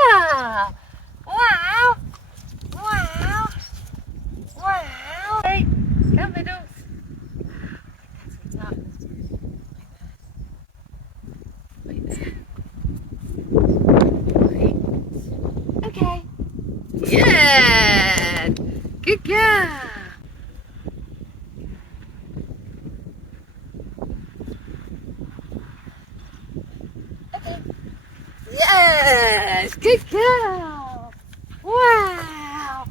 girl. Wow. Wow. Wow. Hey, come middle. Wait there. Wait. Okay. Yeah. Good girl. Yes, good girl. Wow.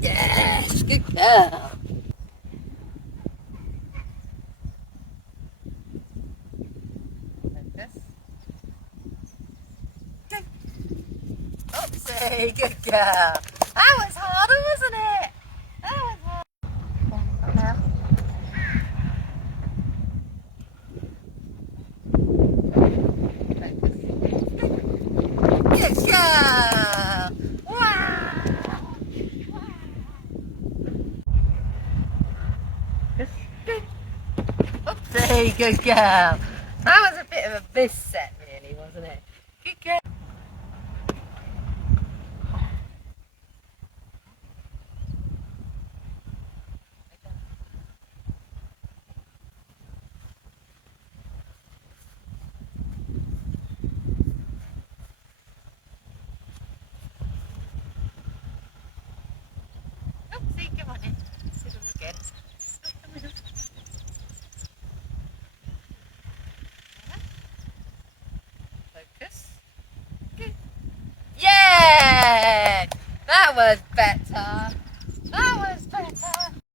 Yes, good girl. Focus. Good. Oopsie, good girl. That was harder, wasn't it? That was hard. Now. Good girl. Wow. Good. Oopsie, good girl. That was a bit of a miss set, really, wasn't it? Good girl. Oopsie, come on in. Sit up again. Focus. Good. Yeah! That was better.